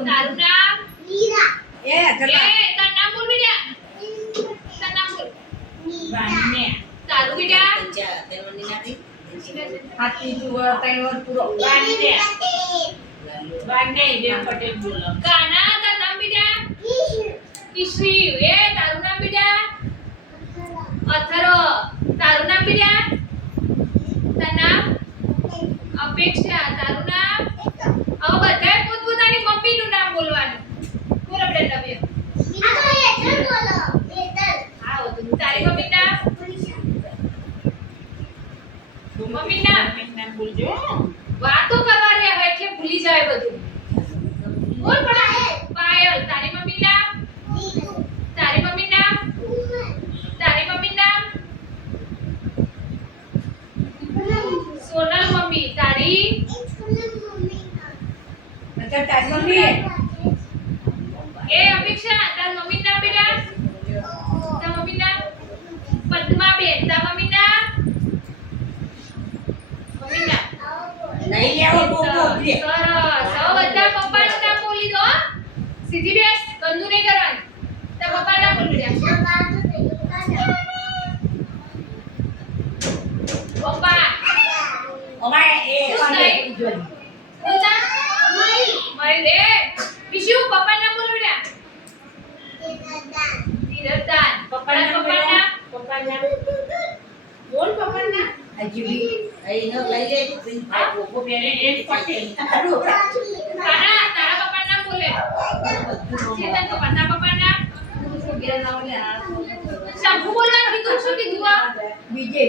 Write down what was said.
તારું નામ મીરા એ તારું નામ બોલ બેટા તારું નામ બોલ વાને તારું બેટા તેનોની નાતી હાથી જુઓ ત્રણ વાર પૂરો વાને વાને બે પટેલ બોલો કાના તારું નામ બેટા કિશી એ તારું નામ બેટા અથરો તારું નામ બેટા તારું નામ અપેક્ષા તારું નામ હવે બધાએ પોતપોતાની મમ્મીનું નામ બોલવાનું બોલો બેટા તમે હા તો તારી મમ્મી નામ મમ્મી નામ નામ બોલજો વાતો કરવા રે હવે એટલે ભૂલી જાય બધું બોલ પણ પાયલ તારી મમ્મી નામ તારી મમ્મી નામ તારી મમ્મી નામ સોનલ મમ્મી તારી अच्छा तारी मम्मी એ અપેક્ષા તાર મમ્મી નામ બેટા તાર મમ્મી નામ પદ્માબેન તાર મમ્મી નામ મમ્મી નામ નહીં લેવો બોબો સરસ હવે બધા પપ્પાનું નામ બોલી દો હો. સીધી બેસ ગંદુ નહીં કરવાનું તાર પપ્પાનું નામ બોલ બેટા પપ્પા અમારે એ નહીં. બોલતા મય રે વિશુ પપ્પાનું નામ બોલ બેટા ધીરજદાન પપ્પાનું નામ બોલ પપ્પાનું નામ अजीबी અહીં ન લઈ લે ભાઈ બોબો બેરે એક પટેલ કાના તારા પપ્પાનું નામ બોલે ચેતન પપ્પા તારા પપ્પાનું નામ શંભુ બોલવાનું કીધું શું કીધું આ बीजे